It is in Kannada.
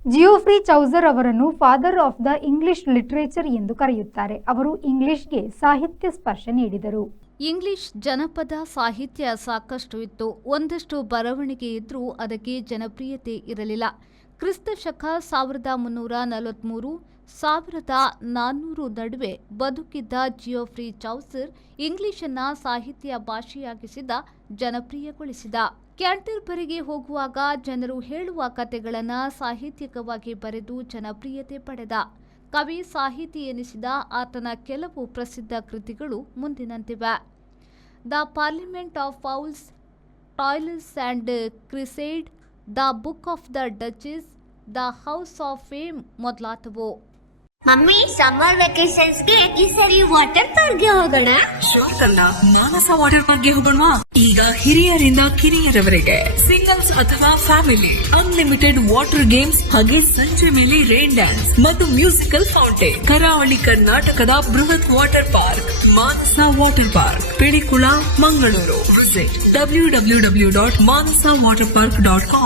ಜಿಯೋಫ್ರಿ ಚೌಸರ್ ಅವರನ್ನು father of the English literature ಎಂದು ಕರೆಯುತ್ತಾರೆ. ಅವರು ಇಂಗ್ಲಿಷ್ಗೆ ಸಾಹಿತ್ಯ ಸ್ಪರ್ಶ ನೀಡಿದರು. ಇಂಗ್ಲಿಷ್ ಜನಪದ ಸಾಹಿತ್ಯ ಸಾಕಷ್ಟು ಇತ್ತು. ಒಂದಷ್ಟು ಬರವಣಿಗೆ ಇದ್ರೂ ಅದಕ್ಕೆ ಜನಪ್ರಿಯತೆ ಇರಲಿಲ್ಲ. ಕ್ರಿಸ್ತಶಕ 1343 1400 ನಡುವೆ ಬದುಕಿದ್ದ ಜಿಯೋಫ್ರಿ ಚೌಸರ್ ಇಂಗ್ಲಿಷನ್ನ ಸಾಹಿತ್ಯ ಭಾಷೆಯಾಗಿಸಿದ, ಜನಪ್ರಿಯಗೊಳಿಸಿದ. ಕ್ಯಾಂಟರ್ಬರಿಗೆ ಹೋಗುವಾಗ ಜನರು ಹೇಳುವ ಕಥೆಗಳನ್ನು ಸಾಹಿತ್ಯಿಕವಾಗಿ ಬರೆದು ಜನಪ್ರಿಯತೆ ಪಡೆದ. ಕವಿ ಸಾಹಿತಿ ಎನಿಸಿದ ಆತನ ಕೆಲವು ಪ್ರಸಿದ್ಧ ಕೃತಿಗಳು ಮುಂದಿನಂತಿವೆ: the parliament of fowls, Troilus and Criseyde, the book of the duchess, the house of fame ಮೊದಲಾದವು. ಮಮ್ಮಿ, ಸಮ್ಮರ್ ವೆಕೇಶನ್ಸ್ ಗೆ ಈ ಸರಿ ವಾಟರ್ ಪಾರ್ಕ್ ಗೆ ಹೋಗೋಣ. ಶೋಕಲ್ಲ, ಮಾನಸ ವಾಟರ್ ಪಾರ್ಕ್ ಗೆ ಹೋಗೋಣ. ಈಗ ಹಿರಿಯರಿಂದ ಕಿರಿಯರವರೆಗೆ, ಸಿಂಗಲ್ಸ್ ಅಥವಾ ಫ್ಯಾಮಿಲಿ, ಅನ್ಲಿಮಿಟೆಡ್ ವಾಟರ್ ಗೇಮ್ಸ್, ಹಾಗೆ ಸಂಜೆ ಮೇಲೆ ರೈನ್ ಡ್ಯಾನ್ಸ್ ಮತ್ತು ಮ್ಯೂಸಿಕಲ್ ಫೌಂಟೇನ್. ಕರಾವಳಿ ಕರ್ನಾಟಕದ ಬೃಹತ್ water park Manasa water park, Pilikula, Mangaluru. Visit www.manasawaterpark.com.